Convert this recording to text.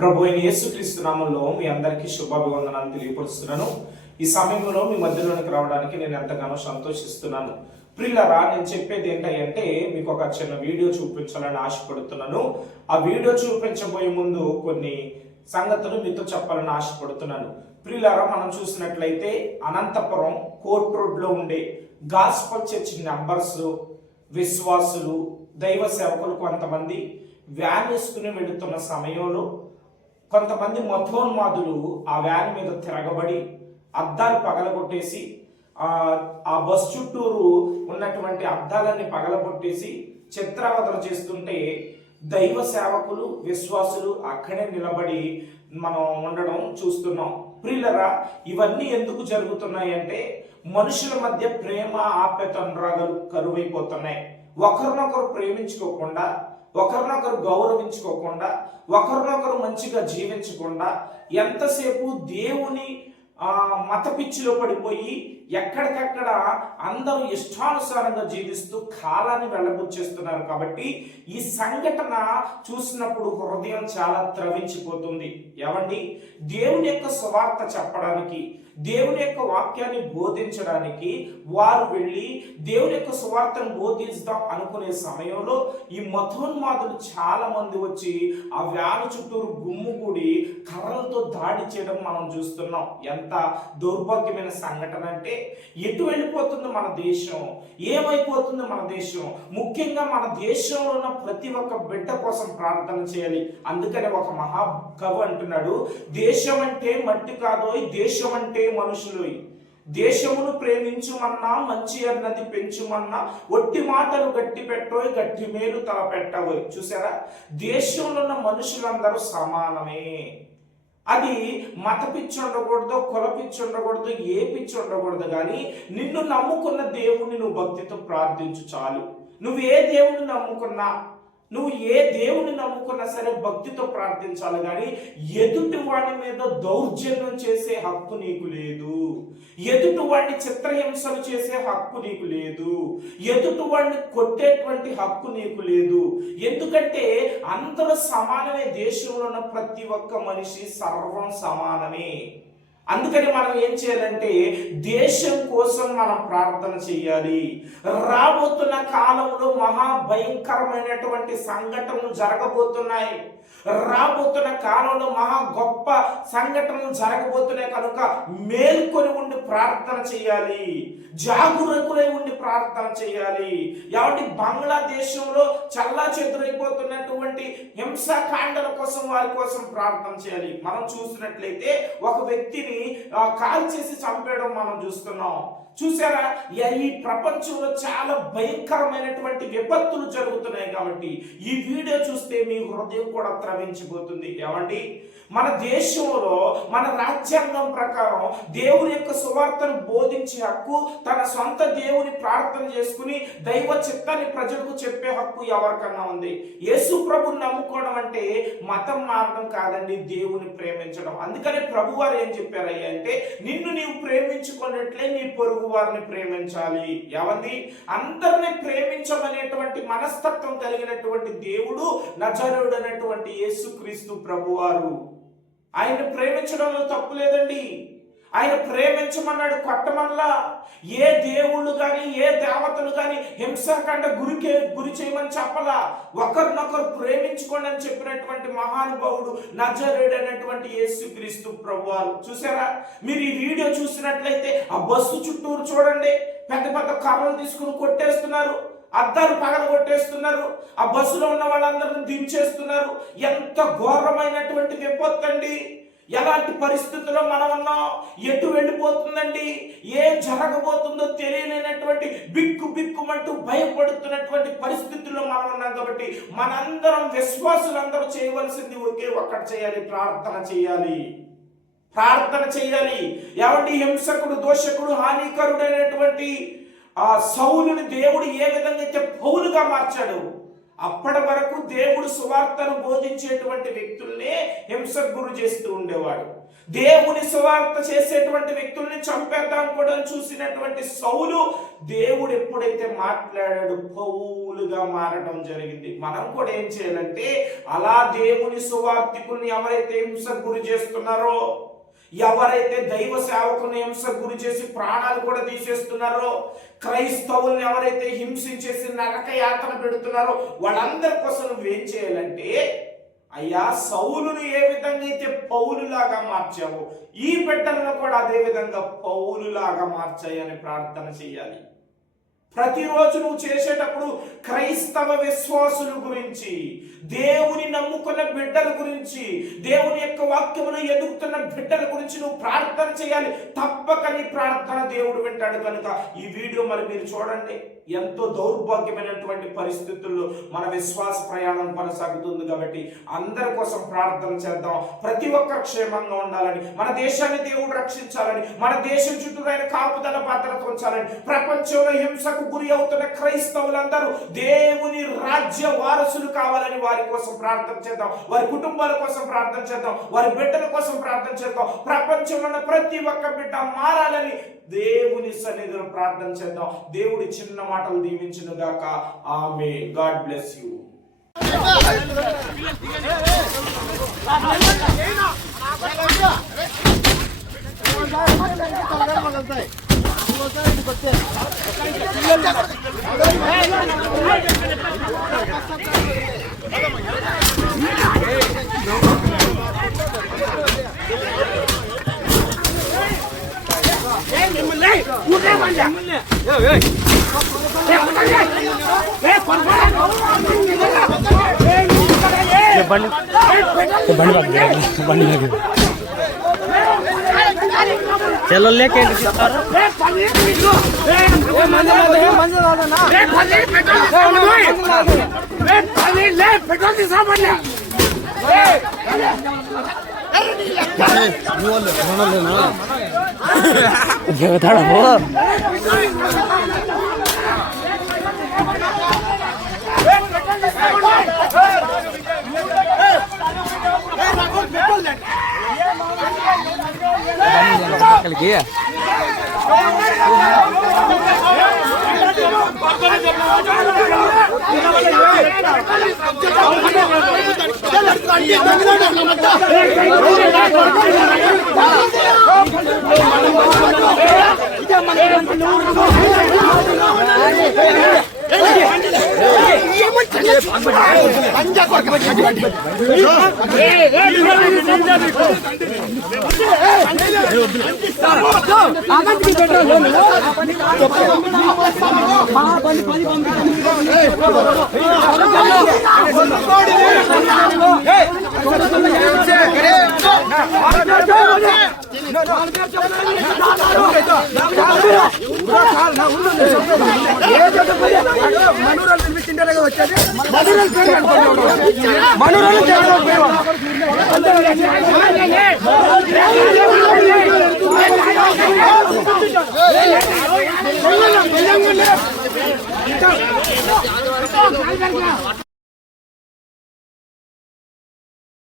ప్రభు అయిన యేసుక్రీస్తు నామంలో మీ అందరికీ శుభాభివందనాలు తెలియపరుస్తున్నాను. ఈ సమయంలో మీ మధ్యలోనికి రావడానికి నేను ఎంతగానో సంతోషిస్తున్నాను. ప్రియులారా, నేను చెప్పేది ఏంటంటే మీకు ఒక చిన్న వీడియో చూపించాలని ఆశపడుతున్నాను. ఆ వీడియో చూపించబోయే ముందు కొన్ని సంగతులు మీతో చెప్పాలని ఆశపడుతున్నాను. ప్రియులారా, మనం చూసినట్లయితే అనంతపురం కోర్ట్ రోడ్లో ఉండే గాస్పల్ చర్చ్ మెంబర్స్, విశ్వాసులు, దైవ సేవకులు కొంతమంది వ్యాన్ వేసుకుని వెళుతున్న సమయంలో కొంతమంది మతోన్మాదులు ఆ వ్యాన్ మీద తిరగబడి అద్దాలు పగలగొట్టేసి ఆ బస్ చుట్టూరు ఉన్నటువంటి అద్దాలన్నీ పగలగొట్టేసి చిత్రవదన చేస్తుంటే దైవ సేవకులు, విశ్వాసులు అక్కడే నిలబడి మనం ఉండడం చూస్తున్నాం. ప్రియులరా, ఇవన్నీ ఎందుకు జరుగుతున్నాయి అంటే మనుషుల మధ్య ప్రేమ, ఆప్యాయత, అనురాగాలు కరువైపోతున్నాయి. ఒకరినొకరు ప్రేమించుకోకుండా, ఒకరినొకరు గౌరవించుకోకుండా, ఒకరినొకరు మంచిగా జీవించకుండా ఎంతసేపు దేవుని మత పిచ్చిలో పడిపోయి ఎక్కడికక్కడ అందరూ ఇష్టానుసారంగా జీవిస్తూ కాలాన్ని వెళ్ళబుచ్చేస్తున్నారు. కాబట్టి ఈ సంఘటన చూసినప్పుడు హృదయం చాలా ద్రవించిపోతుంది. ఏమండి, దేవుని యొక్క సువార్త చెప్పడానికి, దేవుని యొక్క వాక్యాన్ని బోధించడానికి వారు వెళ్ళి దేవుని యొక్క సువార్తను బోధిస్తాం అనుకునే సమయంలో ఈ మతోన్మాదులు చాలా మంది వచ్చి ఆ వ్యాను చుట్టూరు గుమ్ముగూడి కర్రలతో దాడి చేయడం మనం చూస్తున్నాం. ఎంత దౌర్భాగ్యమైన సంఘటన అంటే, ఎటు వెళ్ళిపోతుంది మన దేశం, ఏమైపోతుంది మన దేశం. ముఖ్యంగా మన దేశంలో ఉన్న ప్రతి ఒక్క బిడ్డ కోసం ప్రార్థన చేయాలి. అందుకనే ఒక మహాకవి అంటున్నాడు, దేశం అంటే మట్టి కాదోయ్, దేశం అంటే మనుషులు. దేశమును ప్రేమించుమన్నా, మంచి అన్నది పెంచుమన్నా, ఒట్టి మాటలు గట్టి పెట్టోయ్, గట్టి మేలు తల పెట్టబోయ్. చూసారా, దేశంలో ఉన్న మనుషులందరూ సమానమే. అది మత పిచ్చి ఉండకూడదు, కుల పిచ్చి ఉండకూడదు, ఏ పిచ్చి ఉండకూడదు. కానీ నిన్ను నమ్ముకున్న దేవుణ్ణి నువ్వు భక్తితో ప్రార్థించు చాలు. నువ్వు ఏ దేవుని నమ్ముకున్నా సరే భక్తితో ప్రార్థించాలి. కానీ ఎదుటి వాడి మీద దౌర్జన్యం చేసే హక్కు నీకు లేదు. ఎదుటి వాడిని చిత్రహింసలు చేసే హక్కు నీకు లేదు. ఎదుటి వాడిని కొట్టేటువంటి హక్కు నీకు లేదు. ఎందుకంటే అందరూ సమానమే. దేశంలో ఉన్న ప్రతి ఒక్క మనిషి సర్వం సమానమే. అందుకని మనం ఏం చేయాలంటే దేశం కోసం మనం ప్రార్థన చేయాలి. రాబోతున్న కాలంలో మహాభయంకరమైనటువంటి సంఘటనలు జరగబోతున్నాయి. రాబోతున్న కాలంలో మహా గొప్ప సంఘటనలు జరగబోతున్నాయి. కనుక మేల్కొని ఉండి ప్రార్థన చేయాలి, జాగరూకులై ఉండి ప్రార్థన చేయాలి. ఏమంటే బంగ్లాదేశంలో చల్లా చెదురైపోతున్నటువంటి హింసాకాండల కోసం, వారి కోసం ప్రార్థన చేయాలి. మనం చూసినట్లయితే ఒక వ్యక్తిని కాల్ చేసి చంపేయడం మనం చూస్తున్నాం. చూసారా, ఈ ప్రపంచంలో చాలా భయంకరమైనటువంటి విపత్తులు జరుగుతున్నాయి. కాబట్టి ఈ వీడియో చూస్తే మీ హృదయం కూడా ద్రవించిపోతుంది. ఏమండి, మన దేశంలో మన రాజ్యాంగం ప్రకారం దేవుని యొక్క సువార్తను బోధించే హక్కు, తన సొంత దేవుని ప్రార్థన చేసుకుని దైవ చిత్తాన్ని ప్రజలకు చెప్పే హక్కు ఎవరికన్నా ఉంది. యేసు ప్రభుని నమ్ముకోవడం అంటే మతం మారడం కాదండి, దేవుని ప్రేమించడం. అందుకనే ప్రభు వారు ఏం చెప్పారయ్యా అంటే, నిన్ను నీవు ప్రేమించుకున్నట్లే నీ పొరుగు వారిని ప్రేమించాలి. ఏమంది, అందరిని ప్రేమించమనేటువంటి మనస్తత్వం కలిగినటువంటి దేవుడు నజరేయుడు అనేటువంటి యేసుక్రీస్తు ప్రభువారు. ఆయన ప్రేమించడంలో తప్పు లేదండి. ఆయన ప్రేమించమన్నాడు, కొట్టమల్లా. ఏ దేవుళ్ళు కానీ, ఏ దేవతలు కానీ హింసాకాండ గురి చేయమని చెప్పలా. ఒకరినొకరు ప్రేమించుకోండి అని చెప్పినటువంటి మహానుభావుడు నజరేయుడు అనేటువంటి యేసుక్రీస్తు ప్రభువారు. చూసారా, మీరు ఈ వీడియో చూసినట్లయితే ఆ బస్సు చుట్టూరు చూడండి, పెద్ద పెద్ద కర్రలు తీసుకుని కొట్టేస్తున్నారు, అద్దాలు పగల కొట్టేస్తున్నారు, ఆ బస్సులో ఉన్న వాళ్ళందరిని దించేస్తున్నారు. ఎంత ఘోరమైనటువంటి విపత్తు అండి. ఎలాంటి పరిస్థితుల్లో మనం ఉన్నాం, ఎటు వెళ్ళిపోతుందండి, ఏం జరగబోతుందో తెలియలేనటువంటి బిక్కుమంటూ భయపడుతున్నటువంటి పరిస్థితుల్లో మనం ఉన్నాం. కాబట్టి మనందరం, విశ్వాసులందరూ చేయవలసింది ఒకే ఒక్కటి చేయాలి, ప్రార్థన చేయాలి. ప్రార్థన చేయాలి. ఏమండి, హింసకుడు, దోషకుడు, హానికరుడైనటువంటి ఆ సౌలుని దేవుడు ఏ విధంగా అయితే పౌలుగా మార్చాడు, అప్పటి వరకు దేవుడు సువార్తను బోధించేటువంటి వ్యక్తుల్నే హింసకు గురి చేస్తూ ఉండేవాడు. దేవుని సువార్త చేసేటువంటి వ్యక్తుల్ని చంపేద్దాం కూడా చూసినటువంటి సౌలు దేవుడు ఎప్పుడైతే మాట్లాడాడు పౌలుగా మారడం జరిగింది. మనం కూడా ఏం చేయాలంటే అలా దేవుని సువార్తికుల్ని ఎవరైతే హింసకు గురి చేస్తున్నారో, ఎవరైతే దైవ సేవకుని హింసకు గురి చేసి ప్రాణాలు కూడా తీసేస్తున్నారో, క్రైస్తవుల్ని ఎవరైతే హింసించేసి నరక యాతన పెడుతున్నారో వాళ్ళందరి కోసం నువ్వేం చేయాలంటే, అయ్యా సౌలును ఏ విధంగా అయితే పౌలులాగా మార్చావు, ఈ బిడ్డలను కూడా అదే విధంగా పౌలులాగా మార్చాయని ప్రార్థన చేయాలి. ప్రతిరోజు నువ్వు చేసేటప్పుడు క్రైస్తవ విశ్వాసుల గురించి, దేవుని నమ్ముకున్న బిడ్డల గురించి, దేవుని యొక్క వాక్యమును ఎదుగుతున్న బిడ్డల గురించి నువ్వు ప్రార్థన చేయాలి. తప్పక నీ ప్రార్థన దేవుడు వింటాడు. కనుక ఈ వీడియో మరి మీరు చూడండి. ఎంతో దౌర్భాగ్యమైనటువంటి పరిస్థితుల్లో మన విశ్వాస ప్రయాణం కొనసాగుతుంది కాబట్టి అందరి కోసం ప్రార్థన చేద్దాం. ప్రతి ఒక్కరు క్షేమంగా ఉండాలని, మన దేశాన్ని దేవుడు రక్షించాలని, మన దేశం చుట్టూ ఆయన కాపుదల భద్రత ఉంచాలని, ప్రపంచంలో హింసకు గురి అవుతున్న క్రైస్తవులందరూ దేవుని రాజ్య వారసులు కావాలని వారి కోసం ప్రార్థన చేద్దాం. వారి కుటుంబాల కోసం ప్రార్థన చేద్దాం. వారి బిడ్డల కోసం ప్రార్థన చేద్దాం. ప్రపంచంలో ప్రతి ఒక్క బిడ్డ మారాలని దేవుని సన్నిధిలో ప్రార్థన చేద్దాం. దేవుడి చిన్న మాటలు దీవించును గాక. ఆమేన్. God bless you. चलो लेके गया मनुरल